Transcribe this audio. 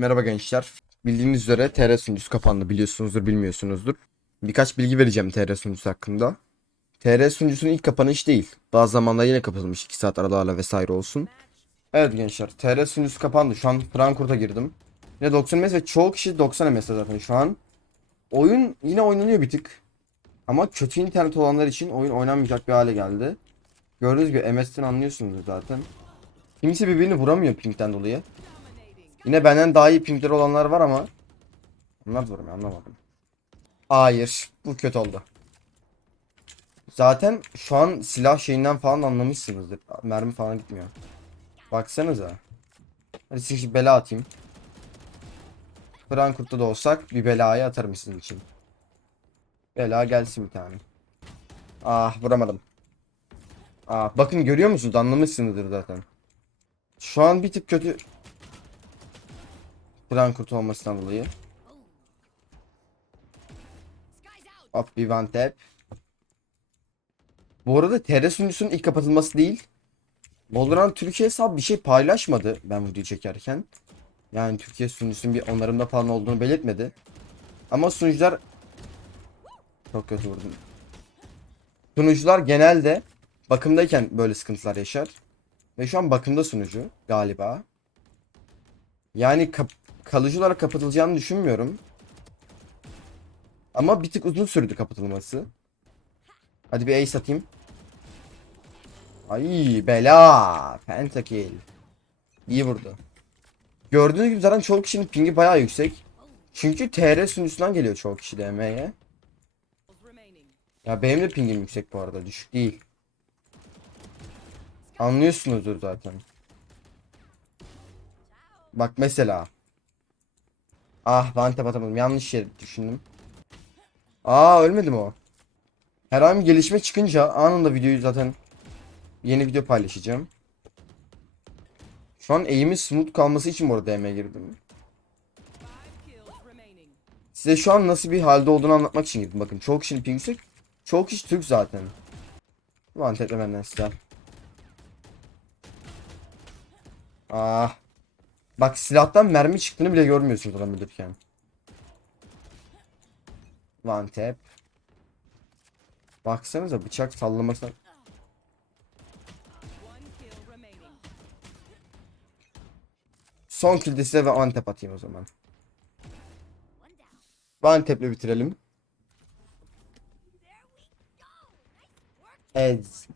Merhaba gençler. Bildiğiniz üzere TR sunucusu kapandı. Biliyorsunuzdur, bilmiyorsunuzdur. Birkaç bilgi vereceğim TR sunucusu hakkında. TR sunucusunun ilk kapanış değil. Bazı zamanlar yine kapatılmış 2 saat aralarla vesaire olsun. Evet gençler, TR sunucusu kapandı. Şu an Frankfurt'a girdim. Yine 90 MS ve çoğu kişi 90 MS zaten şu an. Oyun yine oynanıyor bir tık. Ama kötü internet olanlar için oyun oynanmayacak bir hale geldi. Gördüğünüz gibi MS'ten anlıyorsunuz zaten. Kimse birbirini vuramıyor pingden dolayı. Yine benden daha iyi pingleri olanlar var ama onlar da vuramıyor anlamadım. Hayır bu kötü oldu. Zaten şu an silah şeyinden falan anlamışsınızdır. Mermi falan gitmiyor. Baksanıza. Hadi size bela atayım. Frankfurt'ta da olsak bir belayı atarım sizin için. Bela gelsin bir tane. Ah vuramadım. Ah bakın görüyor musunuz? Anlamışsınızdır zaten. Şu an bir tık kötü Frankfurt olmasından dolayı. Hop bir one. Bu arada TR sunucusunun ilk kapatılması değil. Valorant Türkiye hesabı bir şey paylaşmadı ben video çekerken. Yani Türkiye sunucusunun bir onarımda falan olduğunu belirtmedi. Ama sunucular çok kötü vurdum. Sunucular genelde bakımdayken böyle sıkıntılar yaşar. Ve şu an bakımda sunucu galiba. Yani kap- kalıcı olarak kapatılacağını düşünmüyorum. Ama bir tık uzun sürdü kapatılması. Hadi bir ace atayım. Ay bela. Pentakill. İyi vurdu. Gördüğünüz gibi zaten çoğu kişinin pingi bayağı yüksek. Çünkü TR sunucusundan geliyor çoğu kişi DM'ye. Ya benim de pingim yüksek bu arada. Düşük değil. Anlıyorsunuzdur zaten. Bak mesela. Ah ben tap atamadım. Yanlış yere düşündüm. Aa ölmedi mi o? Herhangi bir gelişme çıkınca anında videoyu zaten yeni video paylaşacağım. Şu an eğimi smooth kalması için bu arada DM'ye girdim. Size şu an nasıl bir halde olduğunu anlatmak için girdim. Bakın çoğu kişinin ping yüksek. Çoğu kişi Türk zaten. Tap'le benden silah. Ah. Bak silahtan mermi çıktığını bile görmüyorsunuz adam öldürürken. One tap. Baksanıza bıçak sallamasına. Son kilde size ve one tap atayım o zaman. One tap'le bitirelim. Ez.